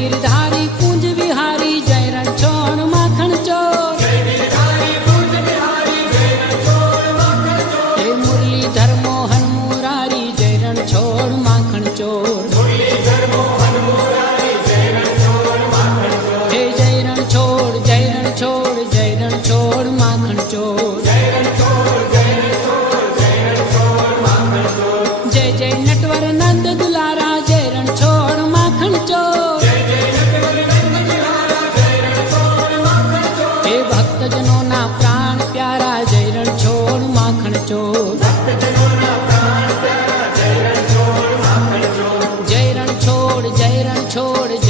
गिरधारी कुंज विहारी जय रणछोड़ माखन चोर हे मुरलीधर मोहन मुरारी जय रणछोड़ माखन चोर हे जय रणछोड़ जय रणछोड़ जय रणछोड़ माखन चोर जय जय नटवर नंद दुलारा जय रणछोड़ माखन चोर हे भक्तजनों ना प्राण प्यारा जय रणछोड़ माखन चोर जय रणछोड़ जय रणछोड़ जय